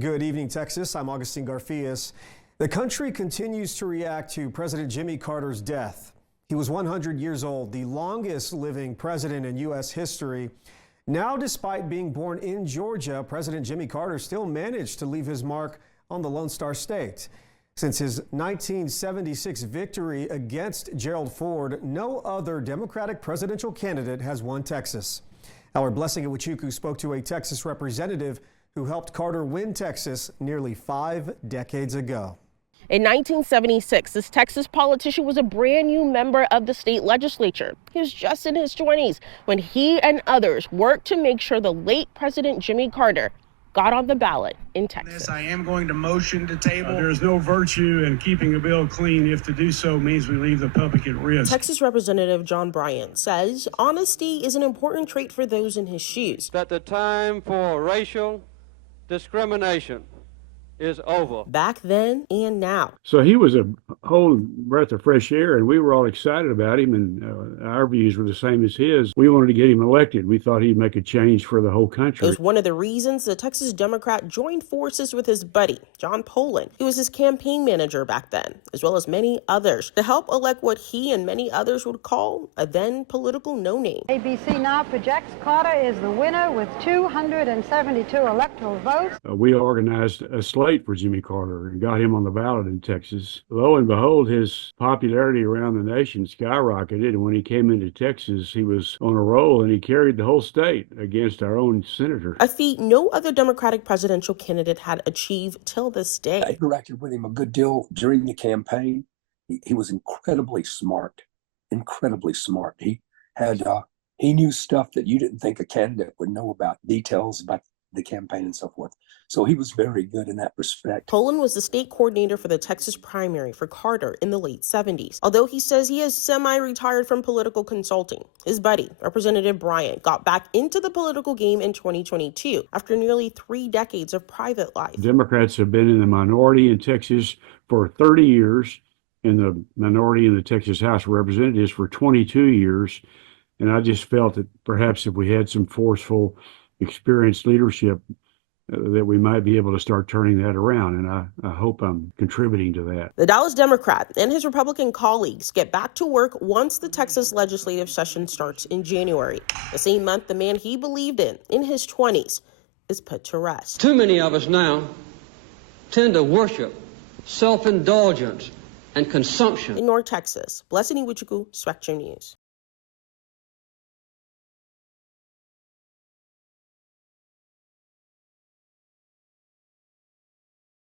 Good evening, Texas. I'm Augustine Garfias. The country continues to react to President Jimmy Carter's death. He was 100 years old, the longest living president in U.S. history. Now, despite being born in Georgia, President Jimmy Carter still managed to leave his mark on the Lone Star State. Since his 1976 victory against Gerald Ford, no other Democratic presidential candidate has won Texas. Our Blessing Iwuchukwu spoke to a Texas representative who helped Carter win Texas nearly 5 decades ago. In 1976, this Texas politician was a brand new member of the state legislature. He was just in his 20s when he and others worked to make sure the late President Jimmy Carter got on the ballot in Texas. I am going to motion to table. There is no virtue in keeping a bill clean if to do so means we leave the public at risk. Texas Representative John Bryant says honesty is an important trait for those in his shoes. That the time for racial discrimination is over. Back then and now. So he was a whole breath of fresh air, and we were all excited about him, and our views were the same as his. We wanted to get him elected. We thought he'd make a change for the whole country. It was one of the reasons the Texas Democrat joined forces with his buddy, John Poland, who was his campaign manager back then, as well as many others, to help elect what he and many others would call a then political no-name. ABC now projects Carter is the winner with 272 electoral votes. We organized a slate for Jimmy Carter and got him on the ballot in Texas. Lo and behold, his popularity around the nation skyrocketed, and when he came into Texas, he was on a roll, and he carried the whole state against our own senator. A feat no other Democratic presidential candidate had achieved till this day. I interacted with him a good deal during the campaign. He was incredibly smart, incredibly smart. He knew stuff that you didn't think a candidate would know about, details about the campaign and so forth. So he was very good in that respect. Poland was the state coordinator for the Texas primary for Carter in the late 70s. Although he says he is semi-retired from political consulting, his buddy, Representative Bryant, got back into the political game in 2022 after nearly 3 decades of private life. Democrats have been in the minority in Texas for 30 years, and the minority in the Texas House of Representatives for 22 years. And I just felt that perhaps if we had some forceful, experienced leadership, that we might be able to start turning that around, and I hope I'm contributing to that. The Dallas Democrat and his Republican colleagues get back to work once the Texas legislative session starts in January. The same month the man he believed in his 20s, is put to rest. Too many of us now tend to worship self-indulgence and consumption. In North Texas, Blessing Iwuchukwu, Spectrum News.